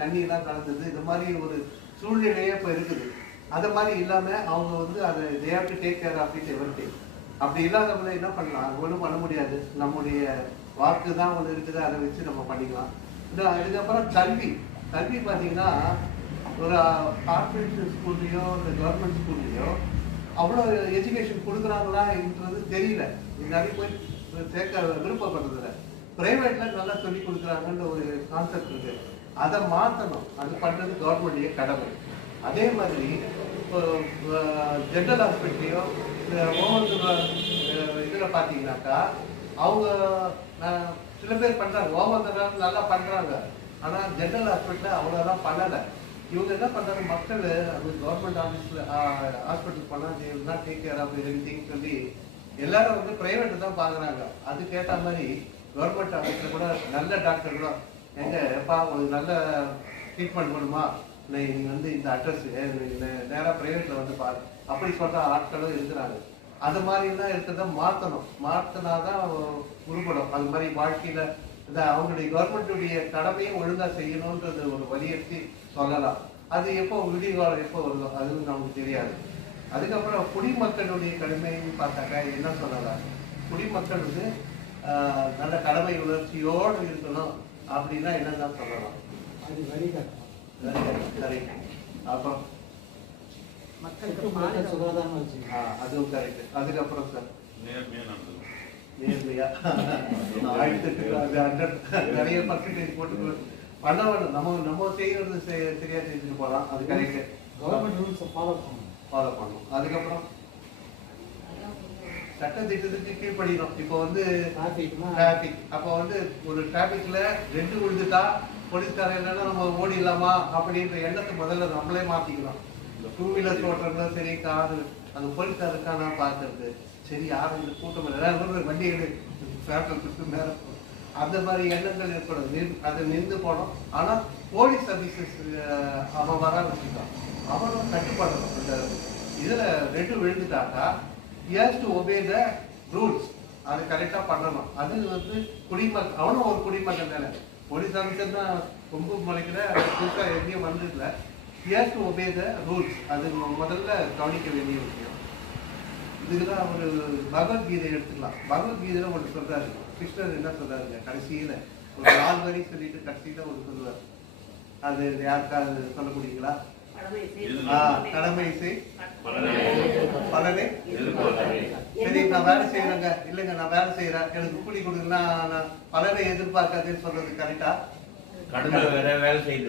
தண்ணி எல்லாம் கலந்தது இந்த மாதிரி ஒரு சூழ்நிலையே இப்போ இருக்குது. அதை மாதிரி இல்லாம அவங்க வந்து அதை they have to take care of it everything. அப்படி இல்லாதவங்களை என்ன பண்ணலாம், அது ஒன்றும் பண்ண முடியாது. நம்முடைய வாக்கு தான் ஒன்று இருக்குது, அதை வச்சு நம்ம பண்ணிக்கலாம். அதுக்கப்புறம் கல்வி கல்வி பார்த்தீங்கன்னா ஒரு கார்பரேட் ஸ்கூல்லையோ இல்லை கவர்மெண்ட் ஸ்கூல்லையோ அவ்வளோ எஜுகேஷன் கொடுக்குறாங்களான்றது தெரியல. நிறைய போய் சேர்க்க விருப்பப்படுறதில்ல. பிரைவேட்ல நல்லா சொல்லி கொடுக்குறாங்கன்ற ஒரு கான்செப்ட் இருக்கு. அதை மாற்றணும். அது பண்ணுறது கவர்மெண்டைய கடமை. அதே மாதிரி இப்போ ஜென்ரல் ஹாஸ்பிட்டலையோ ஒவ்வொரு இதில் பார்த்தீங்கன்னாக்கா அவங்க சில பேர் பண்ணுறாங்க, ஒவ்வொரு நல்லா பண்ணுறாங்க. ஆனால் ஜென்ரல் ஹாஸ்பிட்டலில் அவ்வளோதான் பண்ணலை. இவங்க என்ன பண்ணுறாங்க, மக்கள் அது கவர்மெண்ட் ஆஃபீஸில் ஹாஸ்பிட்டல் பண்ணால் they will not take care of everything சொல்லி எல்லாரும் வந்து ப்ரைவேட்டு தான் பார்க்குறாங்க. அதுக்கேற்ற மாதிரி கவர்மெண்ட் ஆஃபீஸில் கூட நல்ல டாக்டர் கூட எங்க எப்பா உங்களுக்கு நல்ல ட்ரீட்மெண்ட் பண்ணுமா, நீங்கள் வந்து இந்த அட்ரஸ் நேராக ப்ரைவேட்டில் வந்து பாரு அப்படி சொல்கிற ஆட்களும் இருக்கிறாங்க. அது மாதிரிலாம் இருக்கிறத மாற்றணும். மாற்றினாதான் உருப்படும். அது மாதிரி வாழ்க்கையில் இந்த அவங்களுடைய கவர்மெண்ட்டுடைய கடமையை ஒழுங்காக செய்யணுன்றது ஒரு வலியுறுத்தி சொல்லலாம். அது எப்போ விடிகாலம் எப்போ வருதோ அதுவும் நமக்கு தெரியாது. அதுக்கப்புறம் குடிமக்களுடைய கடமைன்னு பார்த்தாக்கா என்ன சொல்லலாம், குடிமக்கள் வந்து நல்ல கடமை உணர்ச்சியோடு இருக்கணும் அப்படின்னா என்னதான் சொல்லலாம். அது வழிகாட்டும். கரெக்ட். அப்புறம் மக்களுக்கு சுகாதாரமா வச்சுக்கணும். அதுவும் கரெக்ட். அதுக்கப்புறம் சார் நேர்மையா நிறைய பர்சன்டேஜ் போட்டு பண்ண வேணும். நம்ம செய்யறது சரியா செஞ்சுட்டு போகலாம். அது கரெக்ட். கவர்மெண்ட் ரூல்ஸை ஃபாலோ பண்ணணும். அதுக்கப்புறம் சட்ட திட்டத்துக்கு கீழ்படிக்கணும். இப்போ வந்து டிராபிக், அப்போ வந்து ஒரு டிராபிக்ல ரெண்டு விழுந்துட்டா போலீஸ்காரன் இல்லைன்னா நம்ம ஓடிடலாமா அப்படின்ற எண்ணத்தை முதல்ல நம்மளே மாத்திக்கணும். டூ வீலர்ஸ் ஓட்டுறதும் சரி, காரு அந்த போலீஸ்கார் இருக்கானா பார்க்கறது சரி, யாரும் இந்த கூட்டம் இல்லை வண்டி நேரம் அந்த மாதிரி எண்ணங்கள் ஏற்படும். அது நின்று போனோம். ஆனால் போலீஸ் சர்வீசஸ் அவன் வர வச்சுக்கான், அவனும் கட்டுப்படணும். இந்த இதில் ரெண்டு விழுந்துட்டாக்கா he has to obey the rules. அது கரெக்டாக பண்ணணும். அது வந்து குடிமக்கள், அவனும் ஒரு குடிமக்கள் தானே. போலீஸ் ஆஃபீஸர் தான் கொம்பு முளைக்கிற புதுசாக எங்கேயும் வந்ததில்லை. he has to obey the rules. அது முதல்ல கவனிக்க வேண்டிய விஷயம். இதுக்குதான் ஒரு பகவத்கீதை எடுத்துக்கலாம். பகவத்கீதையில ஒன்று சொல்றாரு, கிருஷ்ணர் என்ன சொல்றாருங்க, கடைசியில ஒரு 4 வரி சொல்லிட்டு கடைசியில ஒரு சொல்லுவார். அது யாருக்காவது சொல்ல முடியுங்களா? கடமை செய் பலனை. சரி, நான் வேலை செய்யறேங்க, இல்லைங்க நான் வேலை செய்யறேன், எனக்கு கூலி கொடுங்கன்னா நான் பலனை எதிர்பார்க்காதேன்னு சொல்றது கரெக்டா? கடமை வேலை செய்து